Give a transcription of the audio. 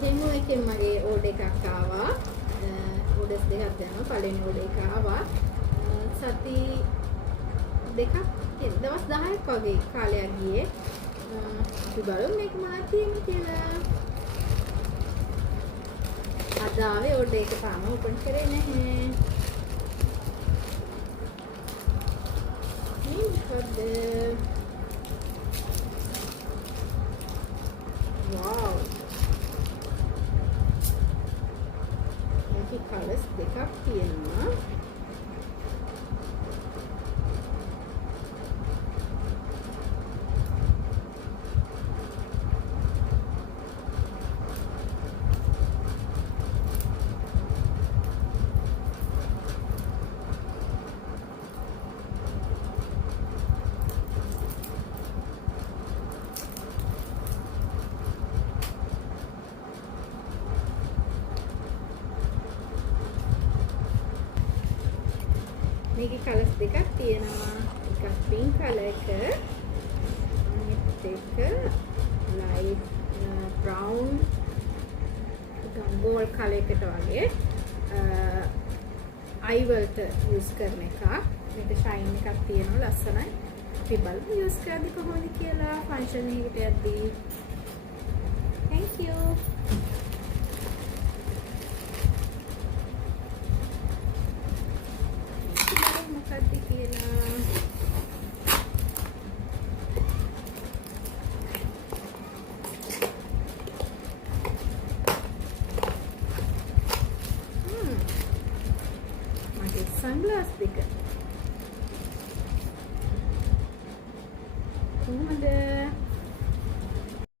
තෙමු එකෙන් මගේ ඕඩර් එකක් ආවා. ඕඩර්ස් දෙකක් දැම්මා. පළවෙනි ඕඩර් එක ආවා. සති දෙකක් දවස් 10ක් වගේ කාලයක් ගියේ. අපි බලමු මේක මොනවද තියෙන්නේ කියලා. අද ආවේ ඕඩර් එක තාම ඕපන් කරේ නැහැ. මොකද wow මේකේ කලර්ස් දෙකක් තියෙනවා. මේකේ කලර්ස් දෙකක් තියෙනවා. එකක් පින්ක් කලර් එක, අනිත් එක ලයිට් බ්‍රවුන් ගෝල්ඩ් කලර් එකට වගේ. අයි වලට යූස් කරන එක. මේක ෂයින් එකක් තියෙනවා ලස්සනයි. අපි බලමු යූස් කරද්දි කොහොමද කියලා ෆන්ක්ෂන් එකකට යද්දී. Thank you. Sunglass දෙක